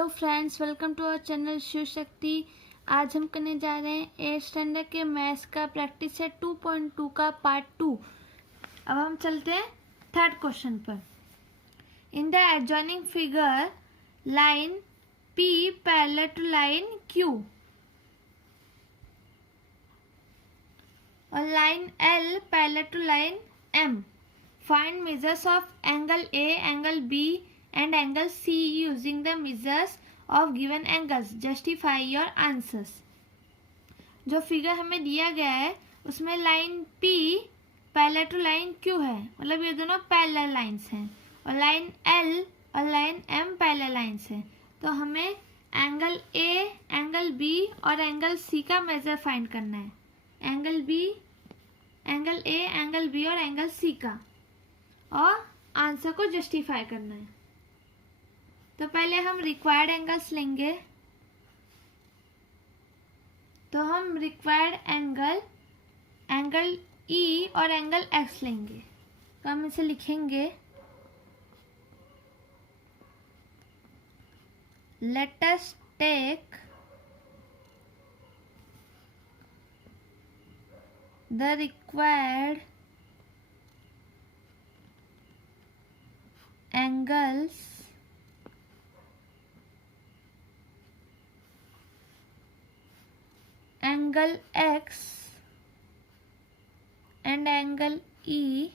Hello friends, welcome to our channel Shiv Shakti. आज हम करने जा रहे हैं 8th स्टैंडर्ड के मैथ्स का प्रैक्टिस है 2.2 का पार्ट 2। अब हम चलते हैं थर्ड क्वेश्चन पर। In the adjoining figure line P parallel to line Q और line L parallel to line M। Find measures of angle A, angle B and angle C using the measures of given angles. Justify your answers. जो figure हमें दिया गया है उसमें line P parallel to line Q है, मतलब ये दोनों पैरेलल लाइंस हैं, और लाइन L और लाइन M पैरेलल लाइंस हैं। तो हमें एंगल A, एंगल B और एंगल C का मेजर फाइंड करना है। Angle B, angle A, angle B और एंगल C का, और आंसर को जस्टिफाई करना है। तो पहले हम रिक्वायर्ड एंगल्स लेंगे। तो हम रिक्वायर्ड एंगल E और एंगल X लेंगे। तो हम इसे लिखेंगे, let us take the required angles angle X and angle E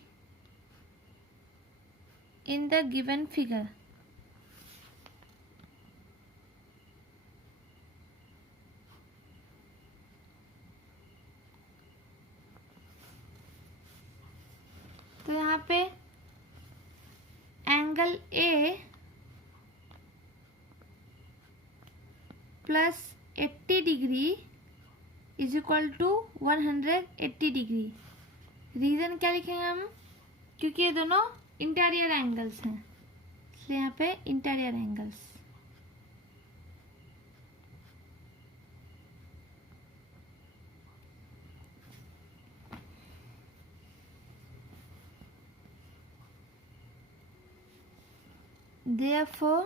in the given figure. तो यहाँ पे angle A plus 80 degree is equal to 180 degree. Reason क्या लिखेंगे हम, क्योंकि ये दोनों इंटीरियर एंगल्स हैं, इसलिए यहाँ पे interior angles. Therefore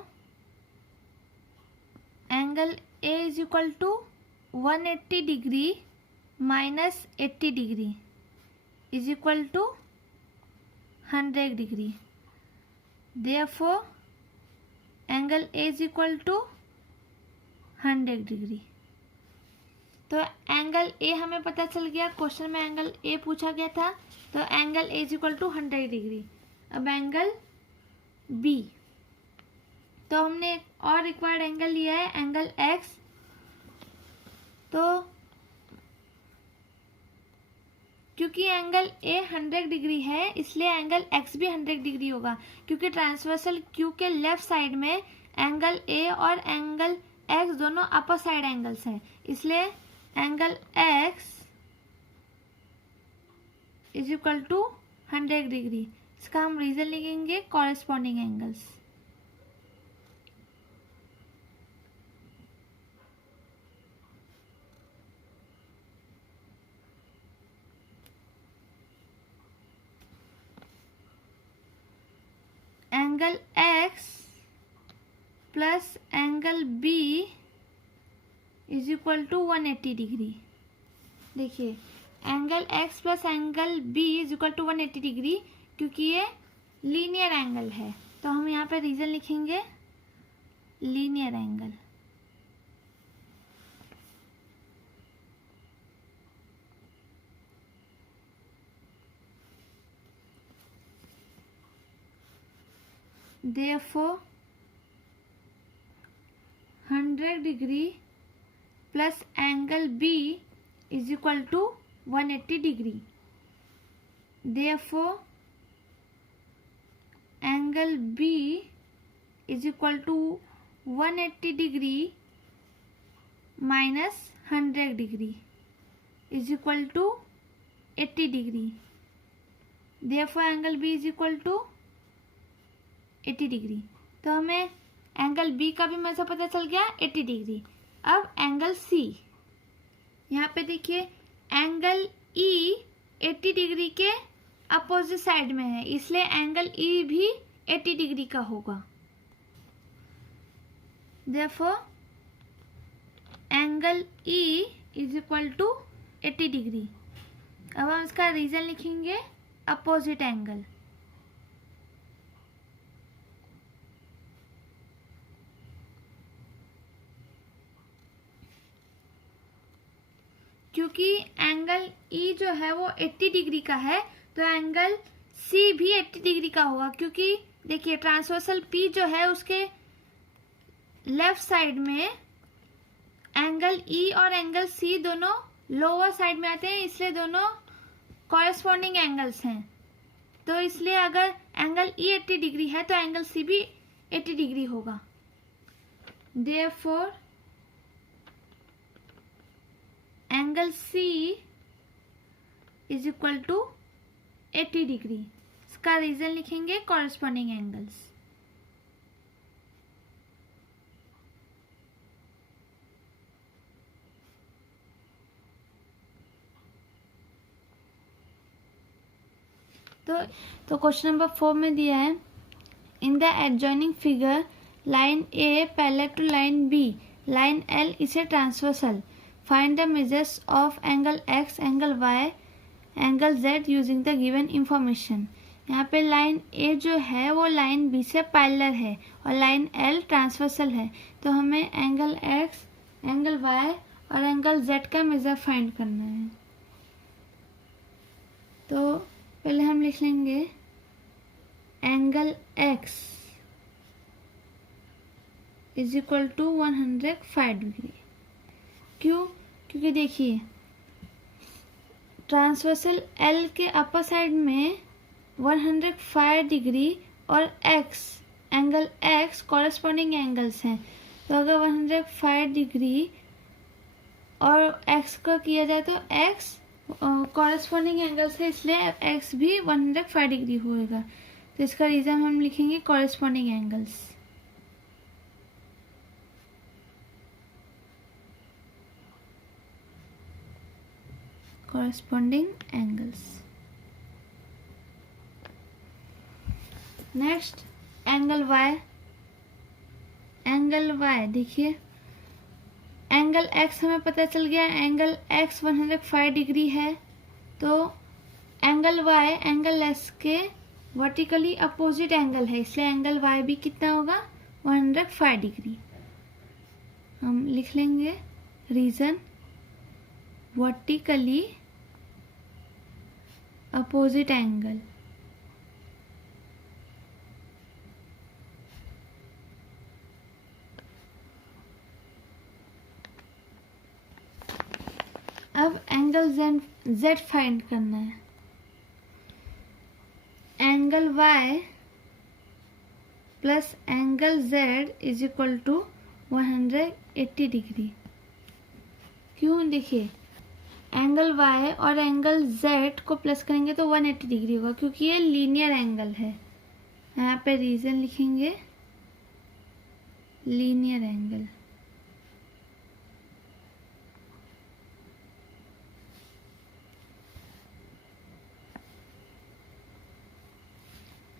angle A is equal to 180 degree minus 80 degree is equal to 100 degree. Therefore angle A is equal to 100 degree. तो एंगल A हमें पता चल गया, क्वेश्चन में एंगल A पूछा गया था, तो angle A is equal to 100 degree. अब एंगल B, तो हमने एक और रिक्वायर्ड एंगल लिया है, एंगल X। तो क्योंकि एंगल A 100 डिग्री है, इसलिए एंगल X भी 100 डिग्री होगा, क्योंकि ट्रांसवर्सल Q के लेफ्ट साइड में एंगल A और एंगल X दोनों अपर साइड एंगल्स हैं, इसलिए angle X is equal to 100 degree. इसका हम रीजन लिखेंगे corresponding angles. Angle X plus angle B is equal to 180 degree. देखिए angle X plus angle B is equal to 180 degree, क्योंकि ये linear angle है, तो हम यहाँ पे रीजन लिखेंगे linear angle. Therefore 100 degree plus angle B is equal to 180 degree. Therefore angle B is equal to 180 degree minus 100 degree is equal to 80 degree. Therefore angle B is equal to 80 degree. तो हमें angle B का भी major पता चल गया 80 degree. अब angle C, यहाँ पे देखिए एंगल E 80 डिग्री के अपोजिट साइड में है, इसलिए एंगल E भी 80 डिग्री का होगा। therefore angle E is equal to 80 degree. अब हम इसका रीजन लिखेंगे अपोजिट एंगल। क्योंकि एंगल E जो है वो 80 डिग्री का है तो एंगल C भी 80 डिग्री का होगा, क्योंकि देखिए ट्रांसवर्सल P जो है उसके लेफ्ट साइड में एंगल E और एंगल C दोनों लोअर साइड में आते हैं, इसलिए दोनों कॉरेस्पॉन्डिंग एंगल्स हैं। तो इसलिए अगर एंगल E 80 डिग्री है तो एंगल C भी 80 डिग्री होगा। Therefore angle C is equal to 80 degree. इसका रीजन लिखेंगे कॉरेस्पॉन्डिंग एंगल्स। तो क्वेश्चन नंबर 4 में दिया है in the adjoining figure line a parallel to line b, line l is a transversal, find the measures of angle x, angle y, angle z using the given information. यहाँ पे line ए जो है वो line B से parallel है और line L transversal है, तो हमें एंगल एक्स, एंगल वाई और एंगल जेड का मेजर फाइंड करना है। तो पहले हम लिख लेंगे angle x is equal to 105 degree. क्यों? क्योंकि देखिए ट्रांसवर्सल एल के अपर साइड में 105 डिग्री और x, angle x corresponding angles हैं। तो अगर 105 डिग्री और एक्स का किया जाए तो एक्स कॉरेस्पॉन्डिंग एंगल से, इसलिए एक्स भी 105 डिग्री होएगा। तो इसका रीजन हम लिखेंगे corresponding angles. Corresponding angles. Next angle y. Angle y देखिए एंगल एक्स हमें पता चल गया, एंगल एक्स 105 डिग्री है, तो एंगल वाई एंगल एक्स के वर्टिकली अपोजिट एंगल है, इसलिए एंगल वाई भी कितना होगा 105 डिग्री। हम लिख लेंगे रीजन वर्टिकली अपोजिट एंगल। अब एंगल जेड फाइंड करना है। Angle y plus angle z is equal to 180 degree. क्यों? देखिए एंगल वाई और एंगल जेड को प्लस करेंगे तो 180 डिग्री होगा, क्योंकि ये लीनियर एंगल है। यहाँ पे रीजन लिखेंगे linear angle.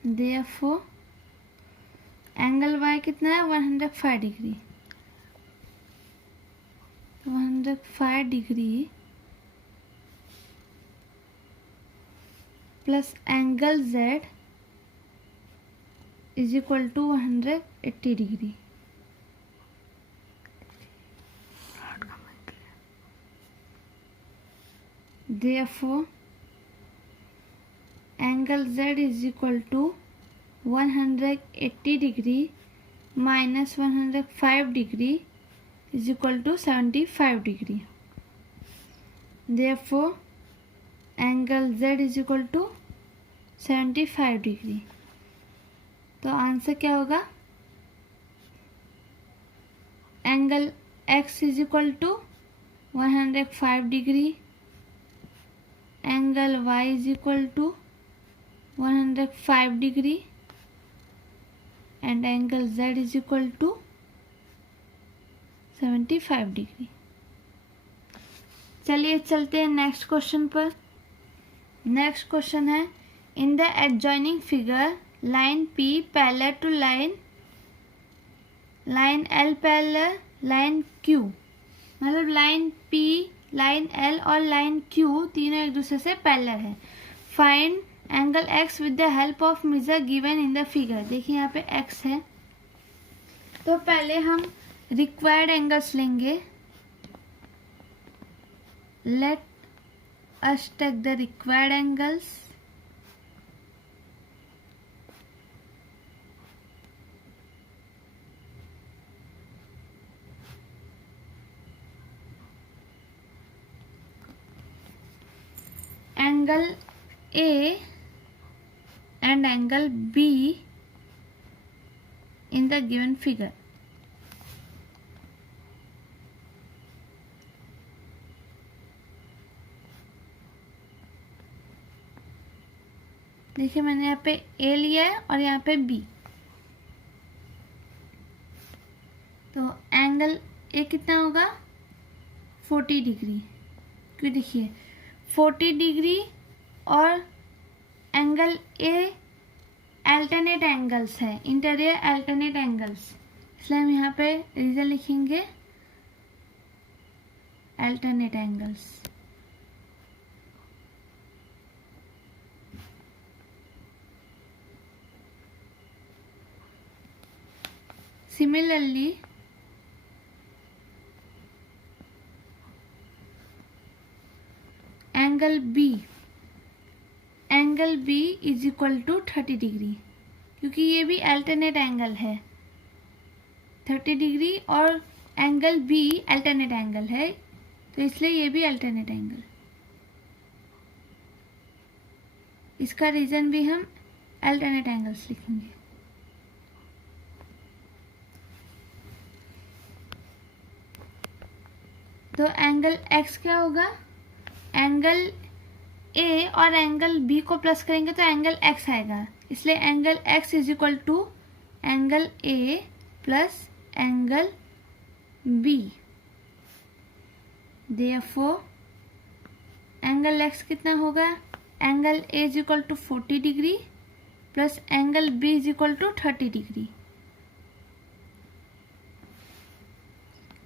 Therefore angle y कितना है 105 degree. 105 degree plus angle z is equal to 180 degree. Therefore angle z is equal to 180 degree minus 105 degree is equal to 75 degree. Therefore angle z is equal to 75 degree. तो answer क्या होगा? Angle x is equal to 105 degree, angle y is equal to 105 degree and angle z is equal to 75 degree. चलिए चलते हैं next question पर। Next question है in the adjoining figure line P parallel to line L parallel line Q, मतलब line P, line L और line Q तीनों एक दूसरे से पैरेलल है। Find angle X with the help of measure given in the figure. देखिए यहाँ पे एक्स है, तो पहले हम रिक्वायर्ड एंगल्स लेंगे। Let us take the required angles. Angle A and angle B in the given figure. देखिए मैंने यहाँ पे A लिया है और यहाँ पे B। तो एंगल A कितना होगा 40 डिग्री, क्योंकि देखिए 40 डिग्री और एंगल A अल्टरनेट एंगल्स है, इंटीरियर अल्टरनेट एंगल्स, इसलिए हम यहाँ पे रीजन लिखेंगे alternate angles. Similarly angle B is equal to 30 degree, क्योंकि ये भी अल्टरनेट एंगल है 30 डिग्री और एंगल B अल्टरनेट एंगल है, तो इसलिए ये भी अल्टरनेट एंगल। इसका रीजन भी हम अल्टरनेट एंगल्स लिखेंगे। तो एंगल X क्या होगा, एंगल A और एंगल B को प्लस करेंगे तो एंगल X आएगा, इसलिए angle X is equal to angle A plus angle B। Therefore angle X कितना होगा, angle A is equal to 40 degree plus angle B is equal to 30 degree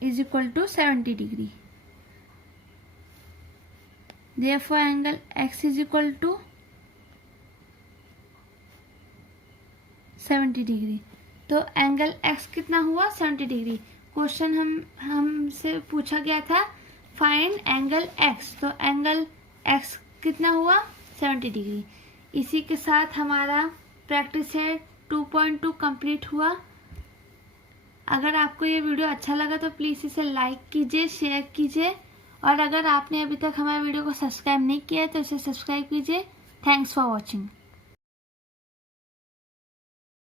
is equal to 70 degree. Therefore angle X is equal to 70 degree. तो angle X कितना हुआ 70 degree. Question हमसे पूछा गया था find angle X, तो angle X कितना हुआ 70 डिग्री। इसी के साथ हमारा प्रैक्टिस है 2.2 कंप्लीट हुआ। अगर आपको ये वीडियो अच्छा लगा तो प्लीज़ इसे लाइक कीजिए, शेयर कीजिए, और अगर आपने अभी तक हमारे वीडियो को सब्सक्राइब नहीं किया है तो इसे सब्सक्राइब कीजिए। Thanks for watching.